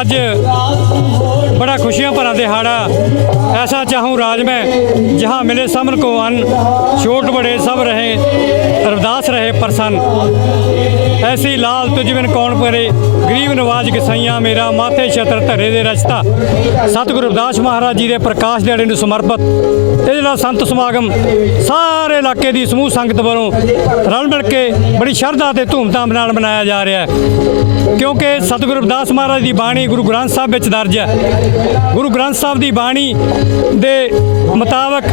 ਅੱਜ बड़ा खुशियां भरा दिहाड़ा ऐसा चाहूँ राज में जहाँ मिले समर को अन्न छोट बड़े सब रहे अरदास रहे प्रसन्न ऐसी लाल तुझ बिन कौन परे ਗਰੀਬ ਨਵਾਜ ਗਸਈਆਂ ਮੇਰਾ ਮਾਥੇ ਛਤਰ ਧਰੇ ਦੇ ਰਚਤਾ ਸਤਿਗੁਰੂ ਰਵਿਦਾਸ ਮਹਾਰਾਜ ਜੀ ਦੇ ਪ੍ਰਕਾਸ਼ ਦਿਹਾੜੇ ਨੂੰ ਸਮਰਪਿਤ ਇਹ ਜਿਹੜਾ ਸੰਤ ਸਮਾਗਮ ਸਾਰੇ ਇਲਾਕੇ ਦੀ ਸਮੂਹ ਸੰਗਤ ਵੱਲੋਂ ਰਲ ਮਿਲ ਕੇ ਬੜੀ ਸ਼ਰਧਾ ਤੇ ਧੂਮਧਾਮ ਨਾਲ ਮਨਾਇਆ ਜਾ ਰਿਹਾ ਹੈ ਕਿਉਂਕਿ ਸਤਿਗੁਰੂ ਰਵਿਦਾਸ ਮਹਾਰਾਜ ਦੀ ਬਾਣੀ ਗੁਰੂ ਗ੍ਰੰਥ ਸਾਹਿਬ ਵਿੱਚ ਦਰਜ ਹੈ ਗੁਰੂ ਗ੍ਰੰਥ ਸਾਹਿਬ ਦੀ ਬਾਣੀ ਦੇ ਮੁਤਾਬਕ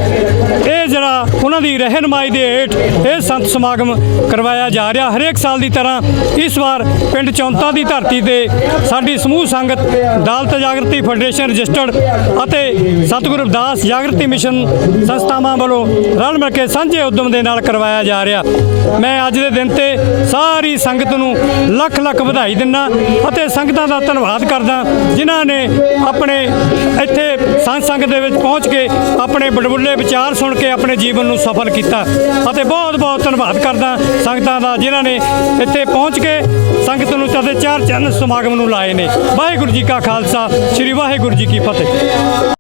ਇਹ ਜਿਹੜਾ ਉਹਨਾਂ ਦੀ ਰਹਿਨਮਾਈ ਦੇ ਹੇਠ ਇਹ ਸੰਤ ਸਮਾਗਮ ਕਰਵਾਇਆ ਜਾ ਰਿਹਾ। ਹਰੇਕ ਸਾਲ ਦੀ ਤਰ੍ਹਾਂ ਇਸ ਵਾਰ ਪਿੰਡ ਚੌਂਤਾ ਦੀ ਧਰਤੀ ਤੇ ਸਾਡੀ ਸਮੂਹ ਸੰਗਤ ਦਲਤ ਜਾਗਰਤੀ ਫੈਡਰੇਸ਼ਨ ਰਜਿਸਟਰਡ ਅਤੇ ਸਤਿਗੁਰੂ ਰਵਿਦਾਸ ਜਾਗਰਤੀ ਮਿਸ਼ਨ ਸੰਸਥਾਵਾਂ ਵੱਲੋਂ ਰਲ ਮਿਲ ਕੇ ਸਾਂਝੇ ਉਦਮ ਦੇ ਨਾਲ ਕਰਵਾਇਆ ਜਾ ਰਿਹਾ। ਮੈਂ ਅੱਜ ਦੇ ਦਿਨ ਤੇ ਸਾਰੀ ਸੰਗਤ ਨੂੰ ਲੱਖ ਲੱਖ ਵਧਾਈ ਦਿੰਦਾ ਅਤੇ ਸੰਗਤਾਂ ਦਾ ਧੰਨਵਾਦ ਕਰਦਾ ਜਿਨ੍ਹਾਂ ਨੇ ਆਪਣੇ ਇੱਥੇ ਸੰਤ ਸੰਗਤ ਦੇ ਵਿੱਚ ਪਹੁੰਚ ਕੇ ਆਪਣੇ ਬੜਬੁੱਲੇ ਵਿਚਾਰ ਸੁਣ ਕੇ ਆਪਣੇ ਜੀਵਨ ਨੂੰ ਸਫਲ ਕੀਤਾ ਅਤੇ ਬਹੁਤ ਬਹੁਤ ਧੰਨਵਾਦ ਕਰਦਾ ਸੰਗਤਾਂ ਦਾ ਜਿਨ੍ਹਾਂ ਨੇ ਇੱਥੇ ਪਹੁੰਚ ਕੇ ਸੰਗਤ ਨੂੰ ਤਦੇ ਚਾਰ ਚੰਨ ਸਮਾਗਮ ਨੂੰ ਲਾਏ ਨੇ। ਵਾਹਿਗੁਰੂ ਜੀ ਕਾ ਖਾਲਸਾ, ਸ੍ਰੀ ਵਾਹਿਗੁਰੂ ਜੀ ਕੀ ਫਤਿਹ।